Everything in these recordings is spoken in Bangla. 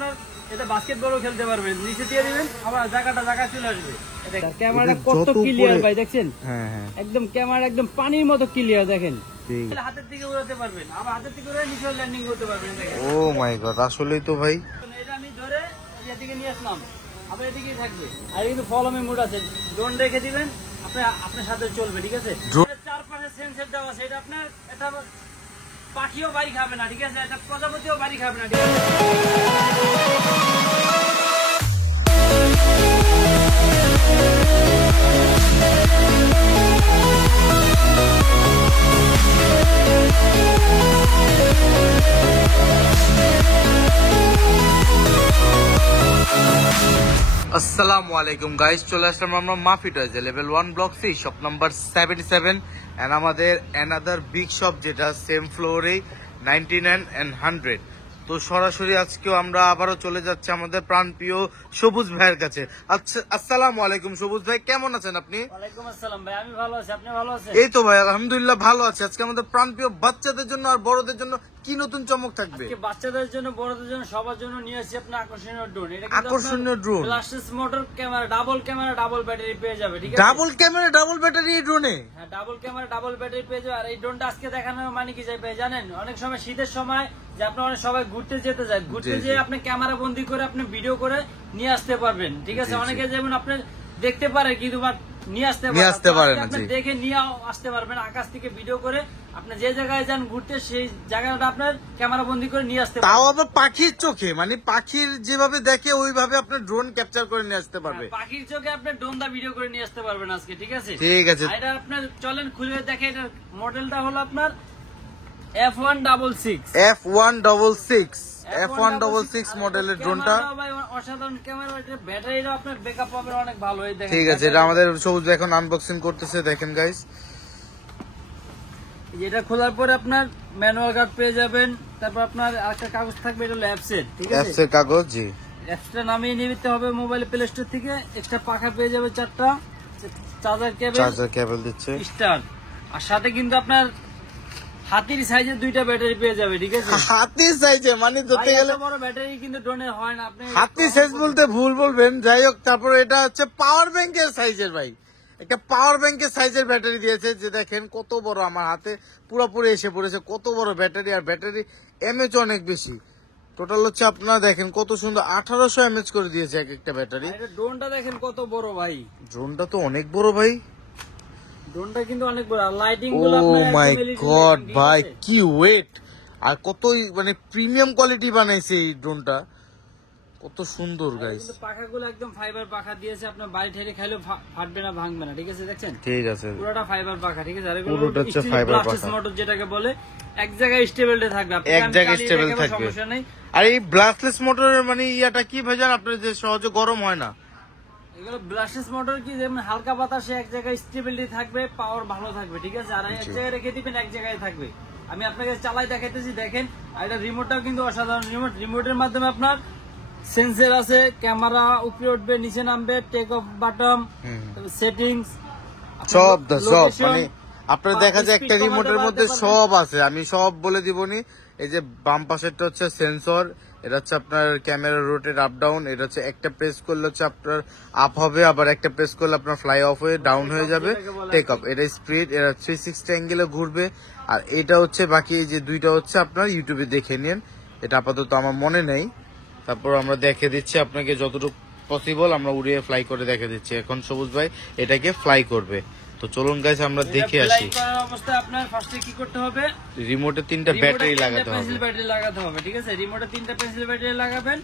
আপনার এটা বাস্কেটবলও খেলতে পারবেন, নিচে দিয়ে দিবেন আবার জায়গা চলে আসবে। ক্যামেরাটা কত ক্লিয়ার ভাই দেখছেন? একদম ক্যামেরা একদম পানির মতো ক্লিয়ার দেখেন। হাতের দিকে উড়াতে পারবেন, আবার হাতের দিকে উড়ে নিচে ল্যান্ডিং করতে পারবেন। ও মাই গড, আসলেই তো ভাই। এটা আমি ধরে এদিকে নিয়ে আসলাম, আবার এদিকেই থাকবে। আর কিন্তু ফলোমি মোড আছে, ড্রোন রেখে দিবেন আপনার সাথে চলবে, ঠিক আছে? চারপাশে সেন্সর দেওয়া আছে, এটা আপনার এটা পাখিও বাড়ি খাবে না, ঠিক আছে? এটা প্রজাপতিও বাড়ি খাবে না, ঠিক আছে? আসসালামু আলাইকুম গাইস, চলে আসলাম আমরা মাফি টয়জে level 1 block C shop number 77 and আমাদের অ্যানাদার বিগ শপ যেটা সেম ফ্লোরে 99 এন্ড 100। তো সরাসরি আজকেও আমরা আবারও চলে যাচ্ছি আমাদের প্রাণপ্রিয় সবুজ ভাইয়ের কাছে। আচ্ছা, আসসালামু আলাইকুম সবুজ ভাই, কেমন আছেন আপনি? ওয়ালাইকুম আসসালাম ভাই, আমি ভালো আছি, আপনি ভালো আছেন? এই তো ভাই আলহামদুলিল্লাহ ভালো আছি। আজকে আমাদের প্রাণপ্রিয় বাচ্চাদের জন্য আর বড়দের জন্য কি নতুন চমক থাকবে? আজকে বাচ্চাদের জন্য বড়দের জন্য সবার জন্য নিয়ে আসি আপনার আকর্ষণীয় ড্রোন। এটা আকর্ষণীয় drone, ব্লাস্টেস motor camera, double battery পেয়ে যাবে, ঠিক আছে? ডাবল ক্যামেরা ডাবল ব্যাটারি এই ড্রোনে? হ্যাঁ, ডাবল ক্যামেরা ডাবল ব্যাটারি পেয়ে যাবে। আর এই ড্রোনটা আজকে দেখানোর মানে কি যাবে জানেন? অনেক সময় শীতের সময় যে আপনার অনেক সবাই ঘুরতে যেতে যায়, ঘুরতে যেয়ে আপনি ক্যামেরা বন্দি করে আপনি ভিডিও করে নিয়ে আসতে পারবেন, ঠিক আছে? অনেকে যেমন আপনি দেখতে পারে কিন্তু নিয়ে আসতে পারেন, আপনি দেখে নিয়ে আসতে পারবেন। আকাশ থেকে ভিডিও করে আপনি যে জায়গায় যান ঘুরতে, সেই জায়গাটা আপনার ক্যামেরা বন্দি করে নিয়ে আসতে পারবেন। তাও আবার পাখির চোখে, মানে পাখির যেভাবে দেখে ওইভাবে আপনার ড্রোন ক্যাপচার করে নিয়ে আসতে পারবে। পাখির চোখে আপনি ড্রোন দা ভিডিও করে নিয়ে আসতে পারবেন আজকে, ঠিক আছে? ঠিক আছে, এটা আপনার চলেন খুলে দেখে। এটার মডেলটা হলো আপনার F166 মডেলের ড্রোনটা। অসাধারণ ক্যামেরা, ব্যাটারিটা আপনার ব্যাকআপ পাবে অনেক ভালো। ঠিক আছে, এটা আমাদের সবুজ এখন আনবক্সিং করতেছে, দেখেন গাইস। এটা খোলার পরে আপনার ম্যানুয়াল গার্ড পেয়ে যাবেন, তারপর আপনার আরেকটা কাগজ থাকবে, এটা হলো অ্যাপসের, ঠিক আছে? অ্যাপসের কাগজ, জি। অ্যাপসটা নামিয়ে নিতে হবে মোবাইল প্লে স্টোর থেকে। এক্সট্রা পাখা পেয়ে যাবে 4টা, চার্জার কেবল দিচ্ছে স্টার, আর সাথে কিন্তু আপনার হাতির সাইজের 2টা ব্যাটারি পেয়ে যাবে, ঠিক আছে? হাতির সাইজে মানে ধরতে গেলে বড় ব্যাটারি কিন্তু ড্রোনে হয় না, আপনি হাতির সাইজ বলতে ভুল বলবেন, যাই হোক। তারপর এটা হচ্ছে পাওয়ার ব্যাংকের সাইজের ভাই, একটা পাওয়ার ব্যাংকের সাইজের ব্যাটারি দিয়েছে, যে দেখেন কত বড়, আমার হাতে পুরোপুরি এসে পড়েছে কত বড় ব্যাটারি। আর ব্যাটারি এমএচ অনেক বেশি, টোটাল হচ্ছে আপনারা দেখেন কত সুন্দর 1800 এমএচ করে দিয়েছে এক একটা ব্যাটারি। ড্রোনটা দেখেন কত বড় ভাই, ড্রোনটা তো অনেক বড় ভাই, ড্রোনটা কিন্তু অনেক বড়। লাইটিং গুলো মাই গড ভাই, কি ওয়েট আর কত মানে প্রিমিয়াম কোয়ালিটি বানাইছে এই ড্রোনটা, কত সুন্দর গাইস। পাখাগুলো একদম ফাইবার পাখা দিয়েছে, আপনার বাড়ি ঠেলে খাইলেও ফাটবে না, ভাঙবে না, ঠিক আছে? দেখছেন, ঠিক আছে, পুরোটা ফাইবার পাখা, ঠিক আছে? আর এগুলো পুরোটা হচ্ছে ফাইবার পাখা, মোটর যেটাকে বলে, এক জায়গায় স্টেবল থাকবে, এক জায়গায় স্টেবল থাকবে, সমস্যা নেই। আর এই ব্লাস্টলেস মোটরের মানে ইয়াটা কি ভাইজান, আপনার যে সহজে গরম হয় না? এগুলো ব্লাস্টেস মোটর কি, যেমন হালকা বাতাসে এক জায়গায় স্টেবিলিটি থাকবে, পাওয়ার ভালো থাকবে, ঠিক আছে? আর এক জায়গায় রেখে দিবেন, এক জায়গায় থাকবে। আমি আপনাকে চালাই দেখাইতেছি, দেখেন। আর এটা রিমোটটাও কিন্তু অসাধারণ রিমোট। রিমোটের মাধ্যমে আপনার সেন্সর আছে, ক্যামেরা উপরে উঠবে, নিচে নামবে, টেক অফ বাটন, সেটিংস সব মানে আপনার দেখা যায় একটা রিমোটের মধ্যে সব আছে। আমি সব বলে দিবনি। এই যে বাম পাশেরটা হচ্ছে সেন্সর, এটা হচ্ছে আপনার ক্যামেরা রোটেট আপ ডাউন, এটা হচ্ছে একটা প্রেস করলে হচ্ছে আপনার আপ হবে, আবার একটা প্রেস করলে আপনার ফ্লাই অফ হয়ে ডাউন হয়ে যাবে, টেক অফ। এটা স্পিড, এটা 360 অ্যাঙ্গেলে ঘুরবে। আর এটা হচ্ছে বাকি যে দুইটা হচ্ছে আপনার ইউটিউবে দেখে নিন, এটা আপাতত আমার মনে নেই। তারপর আমরা দেখে দিচ্ছি আপনাকে যতটুকু পসিবল, আমরা উড়িয়ে ফ্লাই করে দেখে দিচ্ছি। এখন সবুজ ভাই এটাকে ফ্লাই করবে, তো চলুন গাইস আমরা দেখে আসি। অবস্থায় আপনার ফার্স্টে কি করতে হবে, রিমোটে 3টা ব্যাটারি লাগাতে হবে, পেন্সিল ব্যাটারি লাগাতে হবে, ঠিক আছে? রিমোটে 3টা পেন্সিল ব্যাটারি লাগাবেন,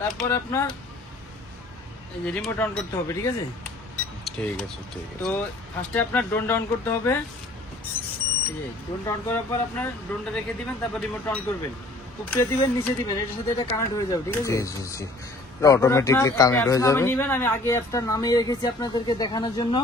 তারপর আপনার এই যে রিমোট অন করতে হবে, ঠিক আছে? ঠিক আছে, ঠিক আছে। তো ফার্স্টে আপনার ড্রোন অন করতে হবে। এই যে ড্রোন অন করার পর আপনার ড্রোনটা রেখে দিবেন, তারপর রিমোট অন করবেন, উপরে দিবেন, নিচে দিবেন, এটার সাথে এটা কানেক্ট হয়ে যাবে, ঠিক আছে? জি জি জি, অটোমেটিক্যালি কানেক্ট হয়ে যাবে। আমি আগে অ্যাপটা নামিয়ে রেখেছি আপনাদেরকে দেখানোর জন্য।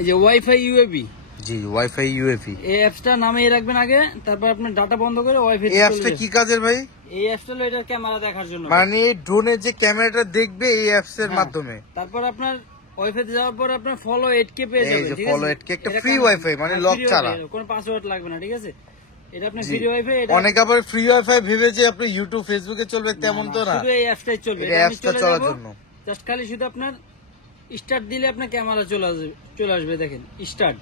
এই যে ওয়াইফাই ইউএভি, জি ওয়াইফাই ইউএভি, এই অ্যাপসটা নামিয়ে রাখবেন আগে, তারপর আপনার ডাটা বন্ধ করে ওয়াইফাই। এই অ্যাপসটা কি কাজের ভাই? এই অ্যাপসটা হলো এটার ক্যামেরা দেখার জন্য, মানে ড্রোনের যে ক্যামেরাটা দেখবে এই অ্যাপস এর মাধ্যমে। তারপর আপনার ওয়াইফাই তে যাওয়ার পর আপনার ফলো 8K পেয়ে যাবেন, ঠিক আছে? ফলো 8K একটা ফ্রি ওয়াইফাই, মানে লক ছাড়া, কোনো পাসওয়ার্ড লাগবে না, ঠিক আছে? এটা আপনি ফ্রি ওয়াইফাই, অনেক আবার ফ্রি ওয়াইফাই ভেবেছে আপনি ইউটিউব ফেসবুকে চলবে, তেমন তো না, শুধু এই অ্যাপটাই চলবে। এই অ্যাপসটা চলার জন্য জাস্ট খালি শুধু আপনার স্টার্ট দিলে আপনার ক্যামেরা চলে আসবে, দেখেন স্টার্ট।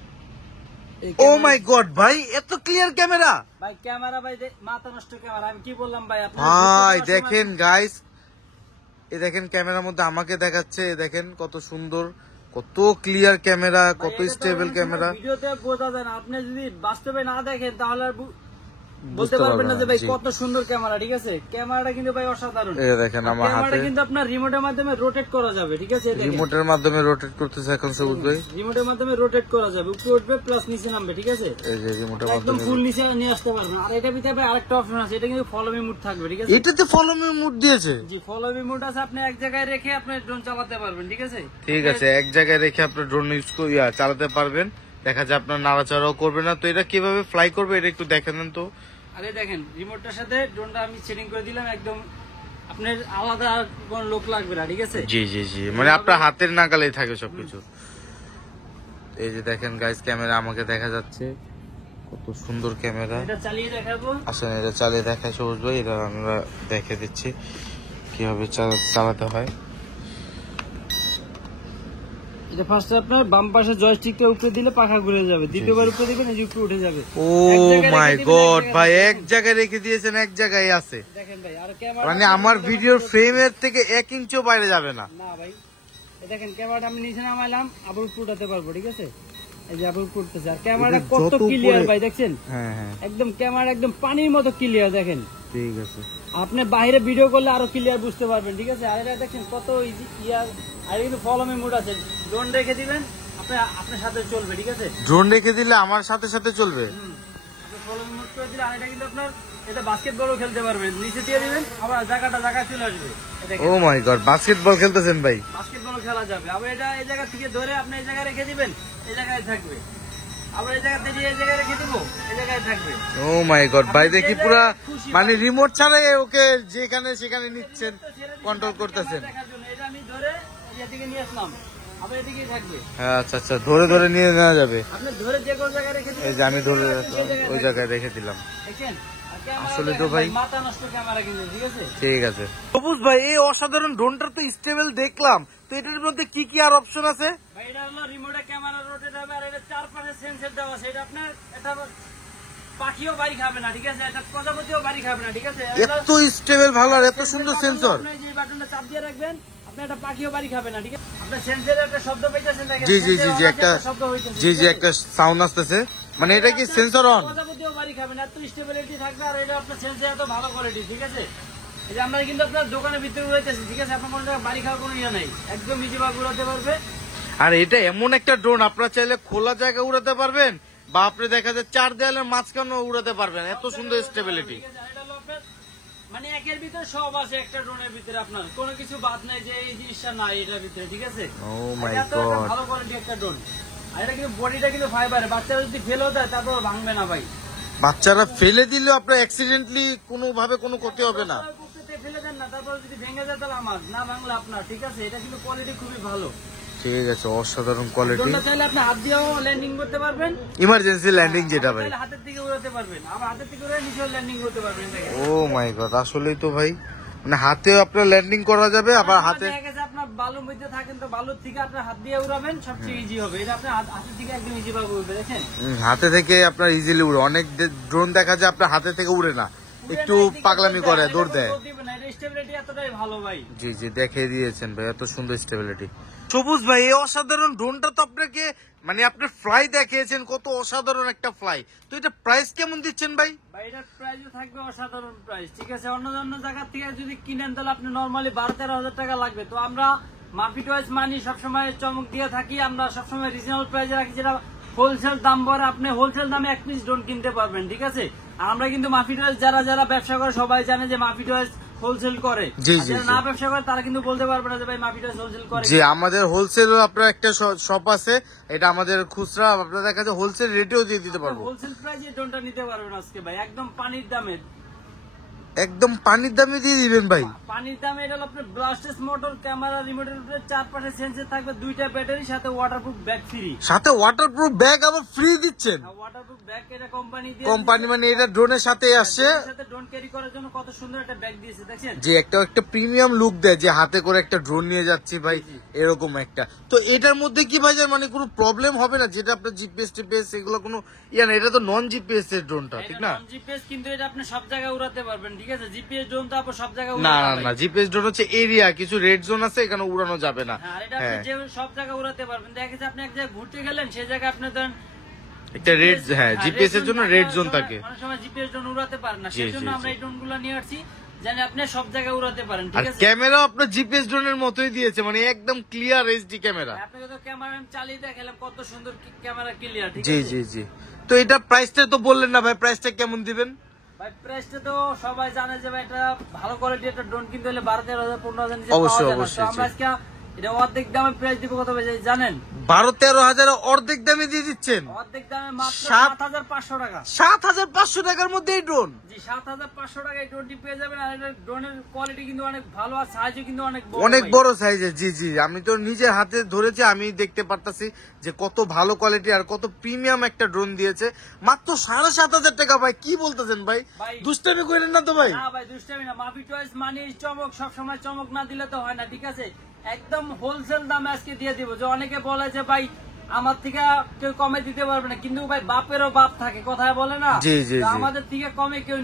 ও মাই গড ভাই, এত ক্লিয়ার ক্যামেরা ভাই, ক্যামেরা ভাই মাথা নষ্ট ক্যামেরা, আমি কি বললাম ভাই আপনার। ভাই দেখেন গাইস, এই দেখেন ক্যামেরার মধ্যে আমাকে দেখাচ্ছে, দেখেন কত সুন্দর, কত ক্লিয়ার ক্যামেরা, কত স্টেবল ক্যামেরা। ভিডিওতে বোঝা যায় না, আপনি যদি বাস্তবে না দেখেন তাহলে আর বলতে পারবেন না যে ভাই কত সুন্দর ক্যামেরা। ঠিক আছে, ক্যামেরাটা কিন্তু ভাই অসাধারণ। এই দেখেন আমার হাতে কিন্তু আপনার রিমোটের মাধ্যমে রোটেট করা যাবে। ঠিক আছে, রিমোটের মাধ্যমে রোটেট করতেছে এখন সবুজ ভাই, রিমোটের মাধ্যমে রোটেট করা যাবে, উপরে উঠবে প্লাস নিচে নামবে। ঠিক আছে, এই যে রিমোটের একদম মাধ্যমে ফুল নিচে নিয়ে আসতে পারবেন। আর এটা ভিতরে ভাই আরেকটা অপশন আছে, এটা কিন্তু ফলো মি মুড থাকবে। ঠিক আছে, এটাতে ফলো মি মুড দিয়েছে। জি, ফলো মি মুড আছে, আপনি এক জায়গায় রেখে আপনি ড্রোন চালাতে পারবেন। ঠিক আছে, ঠিক আছে, এক জায়গায় রেখে আপনি ড্রোন ইউজ চালাতে পারবেন, দেখা যায় আপনার নাড়াচাড়াও করবে না। তো এটা কিভাবে ফ্লাই করবে এটা একটু দেখে নেন তো। আরে দেখেন, রিমোটটার সাথে ড্রোনটা আমি সেটিং করে দিলাম, একদম আপনার আলাদা আর কোন লোক লাগবে না। ঠিক আছে, জি জি জি, মানে আপনার হাতের নাগালেই থাকে সবকিছু। এই যে দেখেন গাইস, ক্যামেরা আমাকে দেখা যাচ্ছে, কত সুন্দর ক্যামেরা। এটা চালিয়ে দেখাবো, আসেন এটা চালিয়ে দেখায় সবুজ ভাই, এটা আমরা দেখে দিচ্ছি কিভাবে চালাতে হয়। এটা ফার্স্টে আপনার বাম পাশে জয়স্টিকটা উপরে দিলে পাখা ঘুরে যাবে, দ্বিতীয়বার উপরে দিবেন এই যে উপরে উঠে যাবে। ও মাই গড ভাই, এক জায়গায় রেখে দিয়েছেন, এক জায়গায় আছে। দেখেন ভাই, আর ক্যামেরা মানে আমার ভিডিওর ফ্রেমের থেকে 1 ইঞ্চিও বাইরে যাবে না। না ভাই, এই দেখেন ক্যামেরাটা আমি নিচে নামাইলাম, আবার উপরে উঠাতে পারবো। ঠিক আছে, এই যে আবার উপরে উঠতেছে, আর ক্যামেরাটা কত ক্লিয়ার ভাই, দেখছেন? হ্যাঁ হ্যাঁ, একদম ক্যামেরা একদম পানির মতো ক্লিয়ার। দেখেন, ঠিক আছে, আপনি বাইরে ভিডিও করলে আরো ক্লিয়ার বুঝতে পারবেন। ঠিক আছে, আর এটা দেখেন কত ইজি ইয়ার। আর কিন্তু ফলো মি মুড আছে, ড্রোন রেখে দিবেন আপনার সাথে চলবে। ঠিক আছে, ড্রোন রেখে দিলে আমার সাথে সাথে চলবে। আপনি ফলো মি মুড করে দিলে, আর এটা কিন্তু আপনার এটা বাস্কেটবলও খেলতে পারবেন, নিচে দিয়ে দিবেন আবার জায়গায় চলে আসবে। ও মাই গড, বাস্কেটবল খেলতেছেন ভাই? বাস্কেটবল খেলা যাবে। আবার এটা এই জায়গা থেকে ধরে আপনি এই জায়গায় রেখে দিবেন, এই জায়গায় থাকবে। আবার এই জায়গা থেকে এই জায়গায় রেখে দিব, এই জায়গায় থাকবে। ও মাই গড ভাই, দেখি পুরা মানে রিমোট ছাড়াই ওকে যেখানে সেখানে নিচ্ছেন, কন্ট্রোল করতেছেন। এটা আমি ধরে এদিকে নিয়ে আসলাম, আবার এদিকেই থাকবে। আচ্ছা আচ্ছা, ধরে ধরে নিয়ে নেওয়া যাবে। আপনি ধরে যে কোন জায়গায় রেখে দিবেন, এই যে আমি ধরে ওই জায়গায় রেখে দিলাম। দেখেন আসলে তো ভাই মাথা নষ্ট ক্যামেরা কিন্তু। ঠিক আছে, ঠিক আছে সবুজ ভাই, এই অসাধারণ ড্রোনটার তো স্টেবল দেখলাম, তো এটার মধ্যে কি কি আর অপশন আছে? ভাই এটা হলো রিমোটে ক্যামেরা রোটেট হবে, আর এটা চারপাশে সেন্সর দেওয়া আছে। এটা আপনার এটা পাখিও বাড়ি খাবে না। ঠিক আছে, এটা প্রজাপতিও বাড়ি খাবে না। ঠিক আছে, এত স্টেবল ভালো আর এত সুন্দর সেন্সর। আপনি যে বাটনটা চাপ দিয়ে রাখবেন, আপনি এটা পাখিও বাড়ি খাবে না। ঠিক আছে, আপনার সেন্সরে একটা শব্দ পাইতেছেন, দেখেন? জি জি জি জি, একটা শব্দ হইতেছে। জি জি, একটা সাউন্ড আসতেছে, মানে এটা কি সেন্সর অন? প্রজাপতিও বাড়ি খাবে না, এত স্টেবিলিটি থাকবে। আর এটা আপনার সেন্সর এত ভালো কোয়ালিটি। ঠিক আছে, এই যে আমরা কিন্তু আপনার দোকানের ভিতরে উড়াইতেছি। ঠিক আছে, আপনার কোনো জায়গায় বাড়ি খাওয়ার কোনো ইয়ে নাই, একদম ইজি ভাবে উড়াতে পারবে। আর এটা এমন একটা ড্রোন, আপনারা চাইলে খোলা জায়গা উড়াতে পারবেন, বা আপনি দেখা যায় 4 দেয়ালের মাঝখানেও উড়াতে পারবেন, এত সুন্দর স্টেবিলিটি। ঠিক আছে, আর এটা হলো আপনার মানে একের ভিতরে সব আছে, একটা ড্রোনের ভিতরে আপনার কোনো কিছু বাদ নাই যে এই জিনিসটা নাই এটার ভিতরে। ঠিক আছে, ও মাই এত একটা গড, ভালো কোয়ালিটি একটা ড্রোন। আর এটা কিন্তু বডিটা কিন্তু ফাইবারে, বাচ্চারা যদি ফেলেও দেয় তারপর ভাঙবে না ভাই। বাচ্চারা ফেলে দিলেও আপনার অ্যাক্সিডেন্টলি কোনো ভাবে কোনো ক্ষতি হবে না। ফেলে দেন না, তারপর যদি ভেঙে যায় তাহলে আমার না ভাঙলে আপনার। ঠিক আছে, এটা কিন্তু কোয়ালিটি খুবই ভালো। ঠিক আছে, অসাধারণ কোয়ালিটি। ড্রোনটা চাইলে আপনি হাত দিয়েও ল্যান্ডিং করতে পারবেন, ইমার্জেন্সি ল্যান্ডিং যেটা ভাই, চাইলে হাতের দিকে উড়াতে পারবেন, আবার হাতের দিকে উড়ে নিচেও ল্যান্ডিং করতে পারবেন। দেখেন, ও মাই গড, আসলেই তো ভাই, মানে হাতেও আপনার ল্যান্ডিং করা যাবে, আবার হাতে দেখা গেছে আপনার বালুর মধ্যে থাকেন, তো বালুর থেকে আপনার হাত দিয়ে উড়াবেন, সবচেয়ে ইজি হবে। এটা আপনার হাতের দিকে একদম ইজি ভাবে উড়বে। দেখেন, হাতে থেকে আপনার ইজিলি উড়ে। অনেক ড্রোন দেখা যায় আপনার হাতে থেকে উড়ে না, একটু পাগলামি করে, দৌড় দেয়। স্টেবিলিটি এতটাই ভালো ভাই। জি জি, দেখিয়ে দিয়েছেন ভাই, এত সুন্দর স্টেবিলিটি। সবুজ ভাই, এই অসাধারণ ড্রোনটা তো আপনাকে মানে আপনার ফ্লাই দেখিয়েছেন, কত অসাধারণ একটা ফ্লাই, তো এটা প্রাইস কেমন দিচ্ছেন ভাই? ভাই এটার প্রাইস থাকবে অসাধারণ প্রাইস। ঠিক আছে, অন্য জায়গা থেকে যদি কিনেন তাহলে আপনি নরমালি 12-13 হাজার টাকা লাগবে। তো আমরা মার্কেট ওয়াইজ মানি সবসময় চমক দিয়ে থাকি, আমরা সবসময় রিজনেবল প্রাইসে রাখি, যেটা হোলসেল দাম পরে আপনি হোলসেল দামে 1 পিস ড্রোন কিনতে পারবেন। ঠিক আছে, আর আমরা কিন্তু মার্কেট ওয়াইজ যারা ব্যবসা করে সবাই জানে যে মার্কেট ওয়াইজ হোলসেল করে। যারা না ব্যবসা করে তারা কিন্তু বলতে পারবে না যে ভাই মার্কেট ওয়াইজ হোলসেল করে। জি, আমাদের হোলসেল আপনার একটা শপ আছে, এটা আমাদের খুচরা, আপনারা দেখা যায় হোলসেল রেটেও দিয়ে দিতে পারবো। হোলসেল প্রাইসে ড্রোনটা নিতে পারবেন আজকে ভাই, একদম পানির দামে। একদম পানির দামে দিয়ে দিবেন ভাই। পানির দামে এটা হলো আপনার ব্লাস্টেস মোটর, ক্যামেরা, রিমোটের উপরে 4-5 সেন্সর থাকবে, 2টা ব্যাটারি, সাথে ওয়াটারপ্রুফ ব্যাগ ফ্রি। সাথে ওয়াটারপ্রুফ ব্যাগ আবার ফ্রি দিচ্ছেন। ওয়াটারপ্রুফ ব্যাগ এটা কোম্পানি দিয়ে, কোম্পানি মানে এটা ড্রোনের সাথে আসছে, সাথে ড্রোন ক্যারি করার জন্য কত সুন্দর একটা ব্যাগ দিয়েছে দেখছেন, যে একটা প্রিমিয়াম লুক দেয়, যে হাতে করে একটা ড্রোন নিয়ে যাচ্ছি ভাই, এরকম একটা। তো এটার মধ্যে কি ভাই যায় মানে কোনো প্রবলেম হবে না, যেটা আপনার জিপিএস টিপিএস এগুলো কোনো ইয়া না, এটা তো নন জিপিএস এর ড্রোনটা, ঠিক না? নন জিপিএস, কিন্তু এটা আপনি সব জায়গায় উড়াতে পারবেন, ঠিক আছে? জিপিএস ড্রোন তো আপনি সব জায়গায় না উড়াতে না পারবেন। না, জিপিএস ড্রোন হচ্ছে এরিয়া, কিছু রেড জোন আছে, এখানে উড়ানো যাবে না। আর এটা আপনি যে সব জায়গায় উড়াতে পারবেন। দেখা গেছে আপনি এক জায়গায় ঘুরতে গেলেন, সেই জায়গায় আপনি ধরেন একটা রেড, হ্যাঁ জিপিএস এর জন্য রেড জোন থাকে, অনেক সময় জিপিএস ড্রোন উড়াতে পারেন না, সেই জন্য আমরা এই ড্রোন গুলো নিয়ে আসছি, জানি আপনি সব জায়গায় উড়াতে পারেন, আর ঠিক আছে? ক্যামেরা আপনার জিপিএস ড্রোনের মতোই দিয়েছে, মানে একদম ক্লিয়ার এইচডি ক্যামেরা। আপনাকে তো ক্যামেরা আমি চালিয়ে দেখালাম, কত সুন্দর ক্যামেরা ক্লিয়ার, ঠিক জি আছে? জি জি। তো এটা প্রাইসটা তো বললেন না ভাই, প্রাইসটা কেমন দিবেন? ভাই প্রাইসটা তো সবাই জানে যে ভাই এটা ভালো কোয়ালিটি একটা ড্রোন কিনতে হলে 12-13 হাজার 15 হাজার নিচে অবশ্যই, পাওয়া যায় না। অবশ্যই, তো আমরা জি। আজকে এটা অর্ধেক দামে প্রাইস দিব, কত ভাই জানেন? 12-13 হাজার অর্ধেক দামে দিয়ে দিচ্ছেন? অর্ধেক দামে মাত্র 7,500 টাকা। 7,500 টাকার মধ্যে এই ড্রোন? জি, 7,500 টাকায় এই ড্রোনটি পেয়ে যাবেন। আর এটা ড্রোনের কোয়ালিটি কিন্তু অনেক ভালো, আর সাইজও কিন্তু অনেক বড়, অনেক ভাই। বড় সাইজের। জি জি, আমি তো নিজের হাতে ধরেছি, আমি দেখতে পারতাছি যে কত ভালো কোয়ালিটি আর কত প্রিমিয়াম একটা ড্রোন দিয়েছে। মাত্র 7,500 টাকা ভাই, কি বলতেছেন ভাই? ভাই, দুষ্টামি করেন না তো ভাই? না ভাই, দুষ্টামি না। মাফি টয়েস মানে চমক, সব সময় চমক না দিলে তো হয় না, ঠিক আছে? একদম হোলসেল দামে আজকে দিয়ে দিব। যে অনেকে বলে যে ভাই আমার থেকে কেউ কমে দিতে পারবে না, কিন্তু ভাই বাপেরও বাপ থাকে, কথায় বলে না? জি, জি, তো জি। আমাদের থেকে কমে কেউ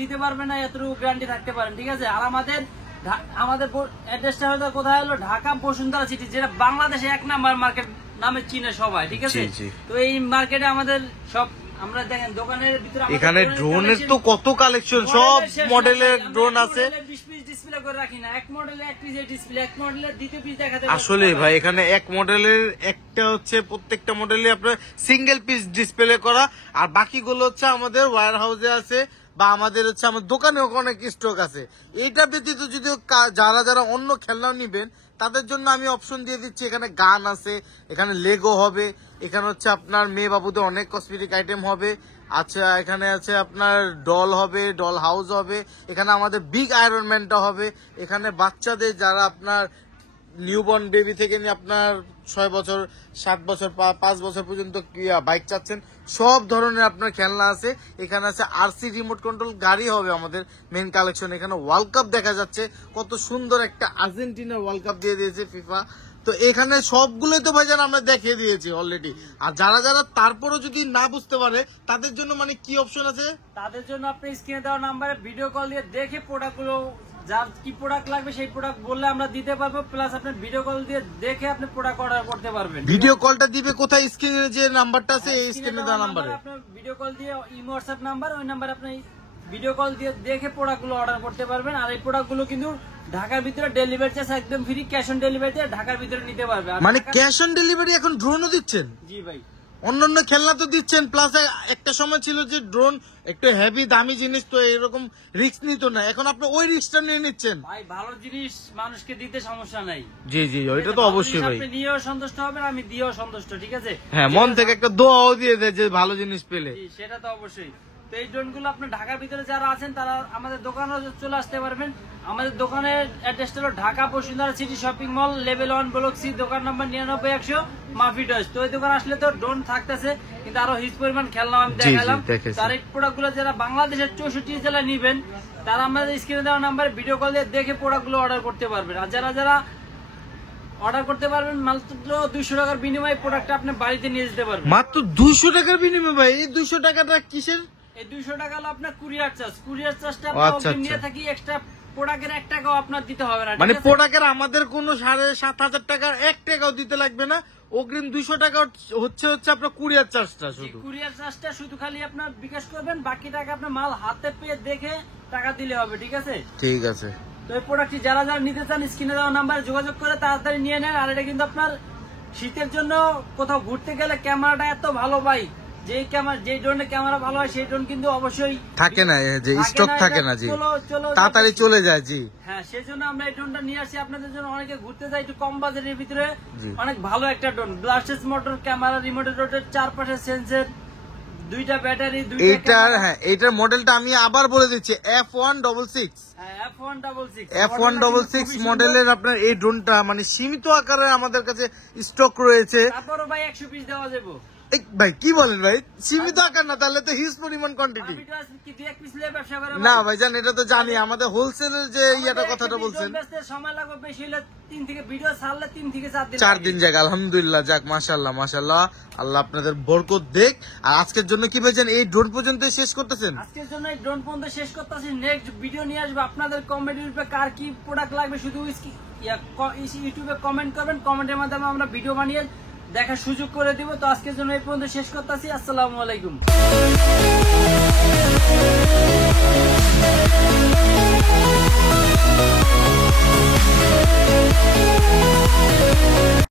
দিতে পারবে না, এতটুকু গ্যারান্টি থাকতে পারেন, ঠিক আছে? আর আমাদের অ্যাড্রেসটা হলো কোথায়, হলো ঢাকা বসুন্ধরা সিটি, যেটা বাংলাদেশে 1 নাম্বার মার্কেট নামে চিনে সবাই, ঠিক আছে? জি, জি। তো এই মার্কেটে আমাদের সব, আমরা দেখেন দোকানের ভিতরে আমাদের এখানে ড্রোনের ড্রোনের collection তো কত কালেকশন, সব মডেলের শেষ মডেলের নাই ভাই। ড্রোন আমরা আছে। 20 পিস ডিসপ্লে করে রাখি না, এক মডেলে 1 পিস ডিসপ্লে, এক মডেলে 2 পিস দেখাতে আসলে ভাই এখানে এক মডেলের একটা হচ্ছে, প্রত্যেকটা মডেলে আপনার সিঙ্গেল পিস ডিসপ্লে করা, আর বাকিগুলো হচ্ছে আমাদের ওয়্যার হাউসে আছে, বা আমাদের হচ্ছে আমার দোকানেও অনেক স্টক আছে। এইটা ব্যতীত যদি যারা যারা অন্য খেলনা নিবেন, তাদের জন্য আমি অপশন দিয়ে দিচ্ছি, এখানে গান আছে, এখানে লেগো হবে, এখানে হচ্ছে আপনার মেয়ে বাবুদের অনেক কসমেটিক আইটেম হবে। আচ্ছা, এখানে আছে আপনার ডল হবে, ডল হাউস হবে, এখানে আমাদের বিগ আয়রন ম্যানটা হবে, এখানে বাচ্চাদের যারা আপনার নিউবর্ন বেবি থেকে নিয়ে আপনার 6 বছর 7 বছর 5 বছর পর্যন্ত বাইক চাচ্ছেন, সব ধরনের আপনার খেলনা আছে। এখানে আছে আরসি রিমোট কন্ট্রোল গাড়ি হবে আমাদের মেন কালেকশন। এখানে ওয়ার্ল্ড কাপ দেখা যাচ্ছে, কত সুন্দর একটা আর্জেন্টিনার ওয়ার্ল্ড কাপ দিয়ে দিয়েছে ফিফা। তো এখানে সবগুলোই তো ভাইজান আমরা দেখিয়ে দিয়েছি অলরেডি। আর যারা যারা তারপরও যদি না বুঝতে পারে, তাদের জন্য মানে কি অপশন আছে? তাদের জন্য আপনি স্ক্রিনে দেওয়া নাম্বারে ভিডিও কল দিয়ে দেখে প্রোডাক্টগুলো, যার কি প্রোডাক্ট লাগবে সেই প্রোডাক্ট বললে আমরা দিতে পারবো, প্লাস আপনি ভিডিও কল দিয়ে দেখে আপনি প্রোডাক্ট অর্ডার করতে পারবেন। ভিডিও কলটা দিবে কোথায়? স্ক্রিনে যে নাম্বারটা আছে, এই স্ক্রিনে দেওয়া নাম্বারে আপনার ভিডিও কল দিয়ে, ইমো হোয়াটসঅ্যাপ নাম্বার, ওই নাম্বারে আপনি ভিডিও কল দিয়ে দেখে প্রোডাক্টগুলো অর্ডার করতে পারবেন। আর এই প্রোডাক্টগুলো কিন্তু ঢাকার ভিতরে ডেলিভারি চার্জ একদম ফ্রি, ক্যাশ অন ডেলিভারিতে ঢাকার ভিতরে নিতে পারবে। আর মানে ক্যাশ অন ডেলিভারি এখন ড্রোনও দিচ্ছেন? জি ভাই, অন্যান্য খেলনা তো দিচ্ছেন, প্লাস একটা সময় ছিল যে ড্রোন একটু হেভি দামি জিনিস, তো এরকম রিস্ক নিত না, এখন আপনি ওই রিস্কটা নিয়ে নিচ্ছেন। ভাই ভালো জিনিস মানুষকে দিতে সমস্যা নাই। জি জি, ওইটা তো অবশ্যই ভাই। আপনি নিয়েও সন্তুষ্ট হবেন, আমি দিয়েও সন্তুষ্ট, ঠিক আছে? হ্যাঁ, মন থেকে একটা দোয়াও দিয়ে দেয় যে ভালো জিনিস পেলে। জি, সেটা তো অবশ্যই। তো এই ড্রোনগুলো আপনার ঢাকার ভিতরে যারা আছেন তারা আমাদের দোকানে চলে আসতে পারবেন। আমাদের দোকানের অ্যাড্রেসটা হলো Dhaka Bashundhara city shopping mall, level 1 block C, দোকান নাম্বার 99 100, মাফি টয়েস। তো এই দোকান আসলে তো ড্রোন থাকতেছে, কিন্তু আরো হিউজ পরিমাণ খেলনা আমি দেখালাম। তার এই প্রোডাক্টগুলো যারা বাংলাদেশের 64 জেলায় নিবেন, তারা আমাদের স্ক্রিনে দেওয়া নাম্বারে ভিডিও কল দিয়ে দেখে প্রোডাক্টগুলো অর্ডার করতে পারবেন। আর যারা যারা অর্ডার করতে পারবেন, মাত্র 200 টাকার বিনিময়ে প্রোডাক্ট আপনি বাড়িতে নিয়ে যেতে পারবেন। মাত্র 200 টাকার বিনিময়ে ভাই? এই 200 টাকাটা কিসের? এই 200 টাকা হলো আপনার কুরিয়ার চার্জ। কুরিয়ার চার্জটা আচ্ছা, আপনি নিয়ে থাকি, এক্সট্রা প্রোডাক্টের 1 টাকাও আপনার দিতে হবে না, ঠিক মানে আছে? প্রোডাক্টের আমাদের কোনো 7,500 টাকার 1 টাকাও দিতে লাগবে না, অগ্রিম 200 টাকা হচ্ছে আপনার কুরিয়ার চার্জটা শুধু। কুরিয়ার চার্জটা শুধু খালি আপনার বিকাশ করবেন, বাকি টাকা আপনার মাল হাতে পেয়ে দেখে টাকা দিলে হবে, ঠিক আছে? ঠিক আছে। তো এই প্রোডাক্টটি যারা যারা নিতে চান স্ক্রিনে দেওয়া নাম্বারে যোগাযোগ করে তাড়াতাড়ি নিয়ে নেন। আর এটা কিন্তু আপনার শীতের জন্য কোথাও ঘুরতে গেলে ক্যামেরাটা এত ভালো ভাই, যে ড্রোনের ক্যামেরা ভালো হয় সেই ড্রোন কিন্তু অবশ্যই থাকে না, যে স্টক থাকে না, জি তাড়াতাড়ি চলে যায়। জি হ্যাঁ, সেই জন্য আমরা এই ড্রোনটা নিয়ে আসি আপনাদের জন্য। অনেকে ঘুরতে যায় একটু কম বাজেটের ভিতরে, জি। অনেক ভালো একটা ড্রোন, ব্লাস্টেস মোটর, ক্যামেরা, রিমোটের রোটের, 4 পাশে সেন্সর, দুইটা ব্যাটারি, এইটার হ্যাঁ এইটার মডেলটা আমি আবার বলে দিচ্ছি F166 F166 মডেলের আপনার এই ড্রোনটা মানে সীমিত আকারে আমাদের কাছে স্টক রয়েছে। তারপরও ভাই 100 পিস দেওয়া যাবে। ভাই কি বলেন ভাই, সীমিত আকার না, তাহলে তো হিউজ পরিমাণ কোয়ান্টিটি। না ভাই জান, এটা তো জানি আমাদের হোলসেলের যে ইয়াটা কথাটা বলছেন সময় লাগবে বেশি হলে 3 থেকে ভিডিও ছাড়লে 3 থেকে 4 দিন 4 দিন যাক। আলহামদুলিল্লাহ, যাক মাশাআল্লাহ মাশাআল্লাহ, আল্লাহ আপনাদের বরকত দেখ। আর আজকের জন্য কি ভাইজান এই ড্রোন পর্যন্ত শেষ করতেছেন? আজকের জন্য এই ড্রোন পর্যন্ত শেষ করতেছি। নেক্সট ভিডিও নিয়ে আসবো আপনাদের কমেন্টের উপরে, কার কি প্রোডাক্ট লাগবে শুধু ইউটিউবে কমেন্ট করবেন, কমেন্টের মাধ্যমে আমরা ভিডিও বানিয়ে দেখার সুযোগ করে দিব। তো আজকের জন্য এই পর্যন্ত শেষ করতেছি। আসসালামু আলাইকুম।